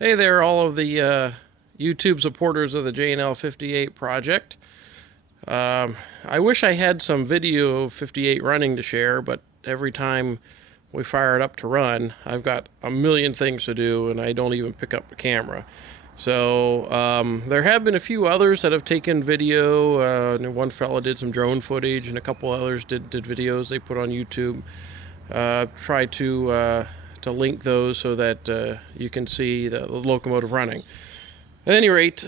Hey there, all of the YouTube supporters of the JNL 58 project. I wish I had some video of 58 running to share, but every time we fire it up to run, I've got a million things to do and I don't even pick up the camera. So there have been a few others that have taken video. One fella did some drone footage and a couple others did videos they put on YouTube. Try to link those so that you can see the locomotive running. At any rate,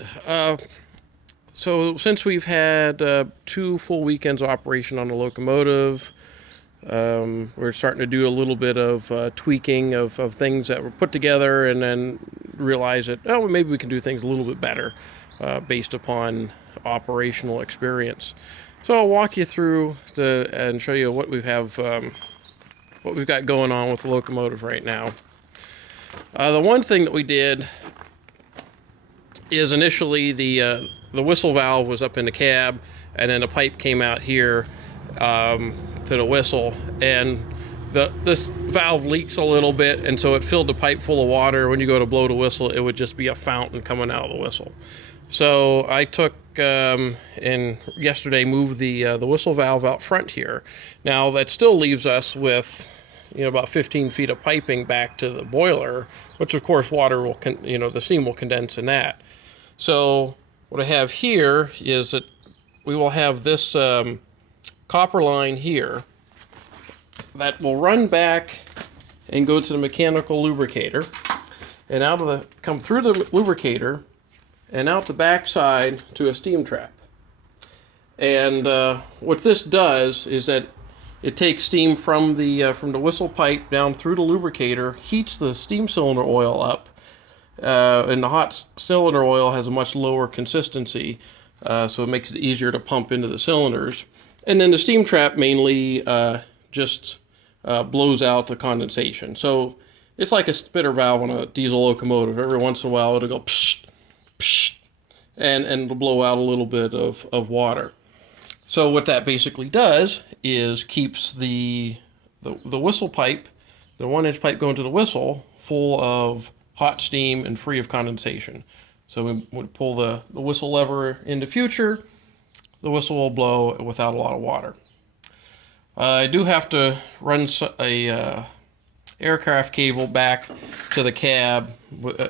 so since we've had 2 full weekends of operation on the locomotive, we're starting to do a little bit of tweaking of things that were put together, and then realize that maybe we can do things a little bit better based upon operational experience. So I'll walk you through and show you what what we've got going on with the locomotive right now. The one thing that we did is initially the whistle valve was up in the cab, and then a pipe came out here to the whistle, and this valve leaks a little bit, and so it filled the pipe full of water. When you go to blow the whistle, it would just be a fountain coming out of the whistle. So I took and yesterday moved the whistle valve out front here. Now that still leaves us with about 15 feet of piping back to the boiler, which of course water will the steam will condense in that. So what I have here is that we will have this copper line here that will run back and go to the mechanical lubricator, and come through the lubricator and out the back side to a steam trap. And what this does is that it takes steam from the whistle pipe down through the lubricator, heats the steam cylinder oil up, and the hot cylinder oil has a much lower consistency, so it makes it easier to pump into the cylinders. And then the steam trap mainly just blows out the condensation. So it's like a spitter valve on a diesel locomotive. Every once in a while it'll go psh, psh, and it'll blow out a little bit of water. So what that basically does is keeps the whistle pipe, the 1-inch pipe going to the whistle, full of hot steam and free of condensation. So when we pull the whistle lever into future, the whistle will blow without a lot of water. I do have to run a aircraft cable back to the cab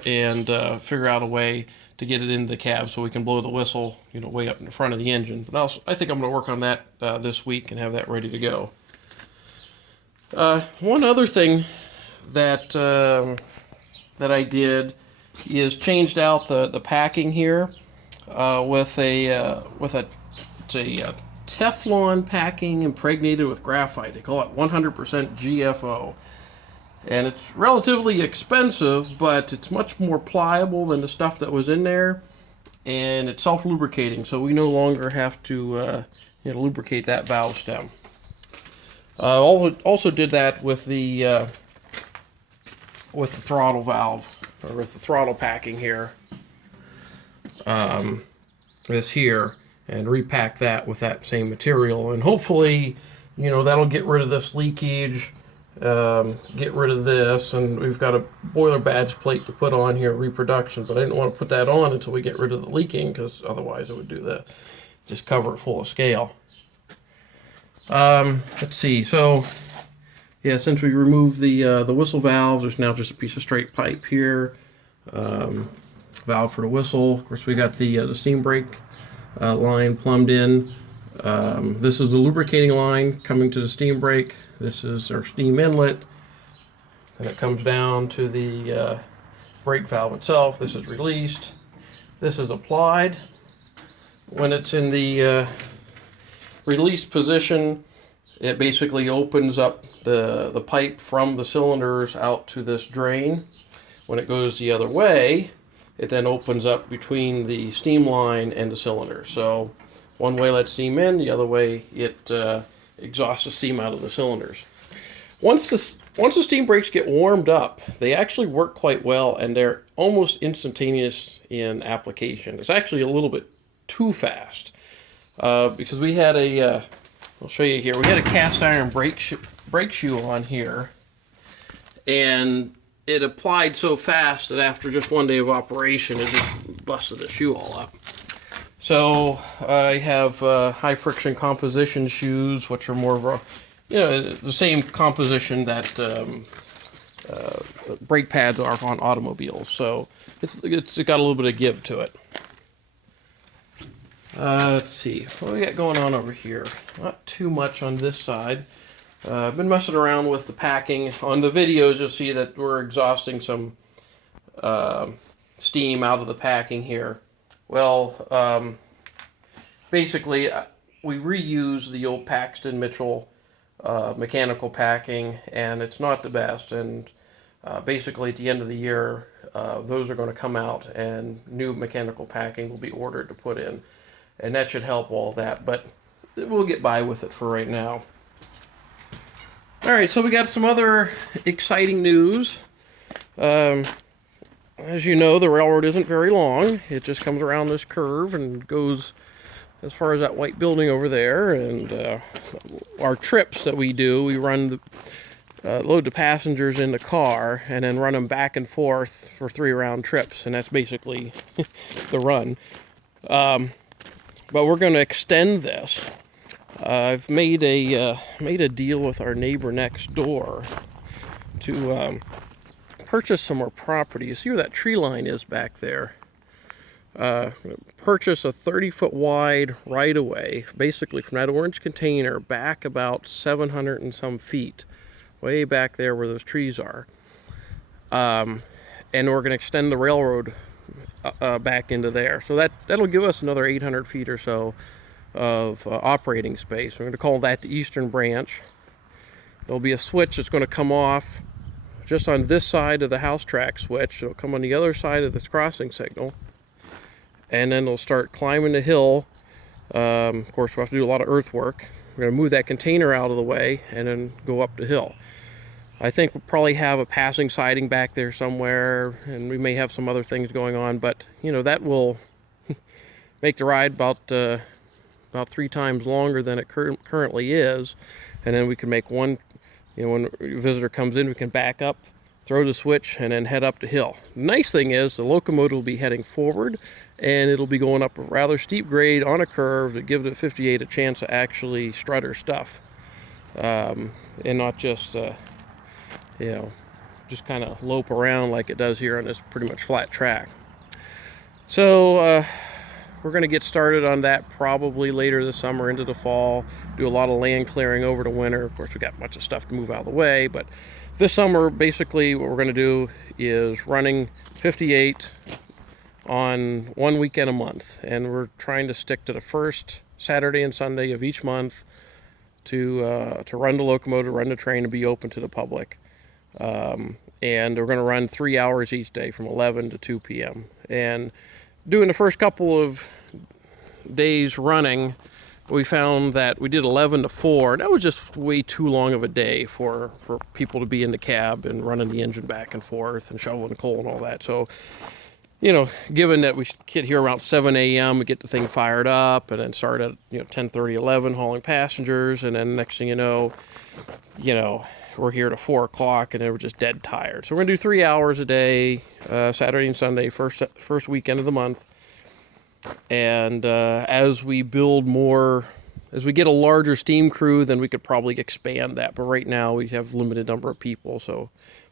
and figure out a way to get it into the cab so we can blow the whistle, way up in the front of the engine. But I think I'm going to work on that this week and have that ready to go. One other thing that I did is changed out the packing here with a Teflon packing impregnated with graphite. They call it 100% GFO. And it's relatively expensive, but it's much more pliable than the stuff that was in there, and it's self-lubricating, so we no longer have to lubricate that valve stem. Also did that with the throttle valve, or with the throttle packing here. This here, and repack that with that same material, and hopefully, that'll get rid of this leakage. Get rid of this, and we've got a boiler badge plate to put on here, reproduction, but I didn't want to put that on until we get rid of the leaking, because otherwise it would just cover it full of scale. Let's see, so yeah, since we removed the whistle valves, there's now just a piece of straight pipe here, valve for the whistle. Of course, we got the steam brake line plumbed in. This is the lubricating line coming to the steam brake. This is our steam inlet. Then it comes down to the brake valve itself. This is released. This is applied. When it's in the released position, it basically opens up the pipe from the cylinders out to this drain. When it goes the other way, it then opens up between the steam line and the cylinder. So one way lets steam in, the other way it exhausts the steam out of the cylinders. Once the steam brakes get warmed up, they actually work quite well, and they're almost instantaneous in application. It's actually a little bit too fast because we had I'll show you here. We had a cast iron brake shoe on here, and it applied so fast that after just one day of operation, it just busted the shoe all up. So I have high friction composition shoes, which are more of a, the same composition that brake pads are on automobiles. So it's got a little bit of give to it. Let's see, what do we got going on over here? Not too much on this side. I've been messing around with the packing. On the videos, you'll see that we're exhausting some steam out of the packing here. Well, basically, we reuse the old Paxton Mitchell mechanical packing, and it's not the best. And basically, at the end of the year, those are going to come out, and new mechanical packing will be ordered to put in. And that should help all that, but we'll get by with it for right now. All right, so we got some other exciting news. As you know, the railroad isn't very long. It just comes around this curve and goes as far as that white building over there. And our trips that we do, we run load the passengers in the car and then run them back and forth for 3 round trips, and that's basically the run. But we're going to extend this. I've made a deal with our neighbor next door to purchase some more property. You see where that tree line is back there? Purchase a 30-foot wide right-of-way, basically from that orange container back about 700 and some feet, way back there where those trees are. And we're going to extend the railroad back into there. So that'll give us another 800 feet or so of operating space. We're going to call that the Eastern Branch. There'll be a switch that's going to come off just on this side of the house track switch. It'll come on the other side of this crossing signal, and then it'll start climbing the hill. Of course, we'll have to do a lot of earthwork. We're going to move that container out of the way and then go up the hill. I think we'll probably have a passing siding back there somewhere, and we may have some other things going on, but that will make the ride about 3 times longer than it currently is. And then we can make one, when a visitor comes in, we can back up, throw the switch, and then head up the hill. The nice thing is the locomotive will be heading forward, and it'll be going up a rather steep grade on a curve that gives the 58 a chance to actually strut her stuff, and not just just kind of lope around like it does here on this pretty much flat track. So we're going to get started on that probably later this summer into the fall, do a lot of land clearing over the winter. Of course, we got a bunch of stuff to move out of the way, but this summer, basically what we're going to do is running 58 on 1 weekend a month, and we're trying to stick to the first Saturday and Sunday of each month to run the locomotive, run the train, and be open to the public. And we're going to run 3 hours each day from 11 to 2 p.m. And doing the first couple of days running, we found that we did 11 to 4. That was just way too long of a day for people to be in the cab and running the engine back and forth and shoveling coal and all that. So, given that we get here around 7 a.m., we get the thing fired up and then start at 10:30, 11 hauling passengers, and then next thing you know, we're here to 4 o'clock and then we're just dead tired. So we're gonna do 3 hours a day, Saturday and Sunday, first weekend of the month. And as we build more, as we get a larger steam crew, then we could probably expand that. But right now we have limited number of people, so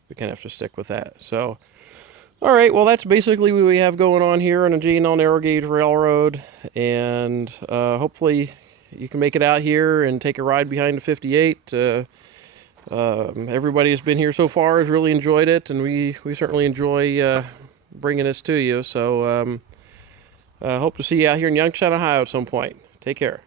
we kind of have to stick with that. So, all right, well, that's basically what we have going on here on the J&L Narrow Gauge Railroad. And hopefully you can make it out here and take a ride behind the 58. Everybody who's been here so far has really enjoyed it, and we certainly enjoy bringing this to you. So hope to see you out here in Youngstown, Ohio at some point. Take care.